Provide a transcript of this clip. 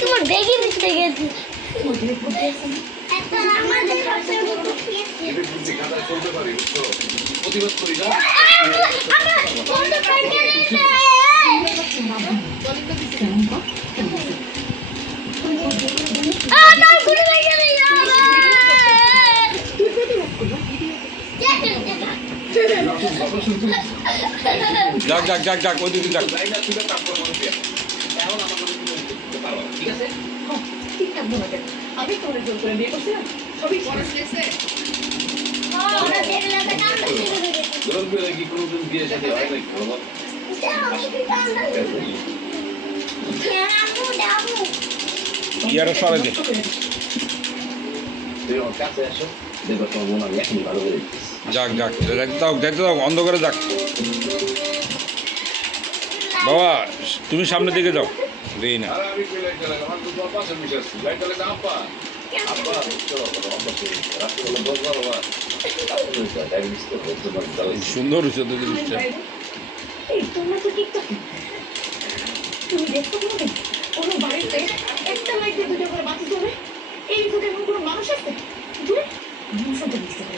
তোমার ব্যাগে মিশে গেছে প্রতিবাদ করি না আমার বন্ধ করে দিতে আমার ঘুরে গেলে যাক যাক যাক যাক ওদিকে যাক লাইন আছে তো তারপর মানুষ বিয়ে করে। এখন আমার মনে হয় তুমি করতে পারো না, ঠিক আছে। আমি তোরে জোর করে বিয়ে সবই তো কান্না শুরু হয়ে গেছে করে কি কোনোদিন বিয়ে সাথে হয় নাকি ভালো করে দিচ্ছি যাক যাক দেখতে দাও দেখতে দাও অন্ধ করে যাক বাবা তুমি সামনের দিকে যাও দেই না সুন্দর হয়েছে তো জিনিসটা তোমরা তো টিকটক তুমি দেখছ কোনো বাড়িতে てますけど。